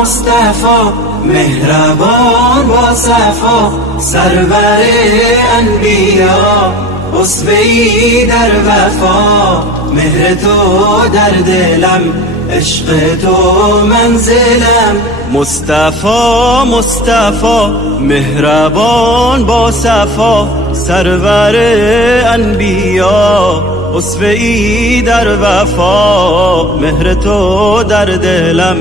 مصطفی مهربان با صفا، سرور انبیا اسوه‌ای در وفا. مهر تو در دلم، عشق تو منزلم. مصطفی مهربان با صفا، سرور انبیا اسوه‌ای در وفا. مهر تو در دلم،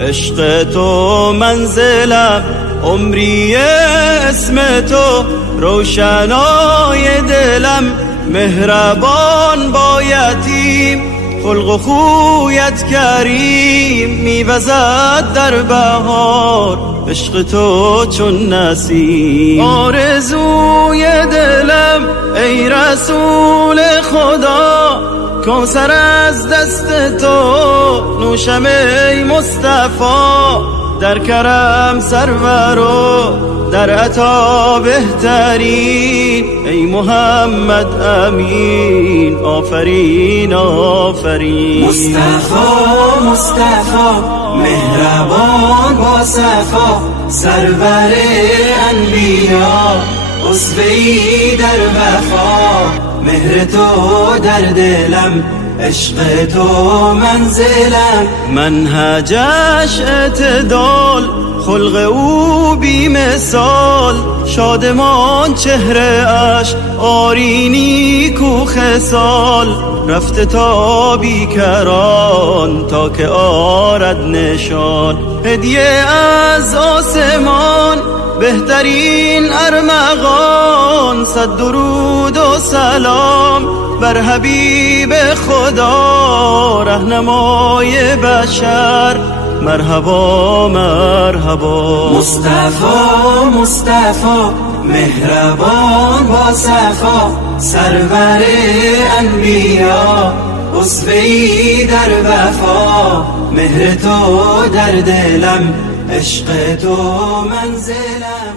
عشق تو منزلم. عمری اسم تو روشنای دلم، مهربان با یتیم خلق و خویت کریم. میوزد در بهار عشق تو چون نسیم. آرزوی دلم ای رسول خدا، کوثر از دست تو نوشم ای مصطفی. در کرم سرور و در عطا بهترین، ای محمد امین آفرین آفرین. مصطفی مهربان با صفا، سرور انبیا اسوه‌ای در وفا. مهر تو در دلم، عشق تو منزلم. منهجش اعتدال، خلق او بی مثال. شادمان چهره اش آرینی کو خصال. رفته تا بیکران تا که آرد نشان. هدیه از آسمان بهترین ارمغان. صد درود و سلام بر حبیب خدا، رهنمای بشر. مرحبا مرحبا. مصطفی مهربان با صفا، سرور انبیا اسوه‌ای در وفا. مهر تو در دلم، عشق تو منزلم.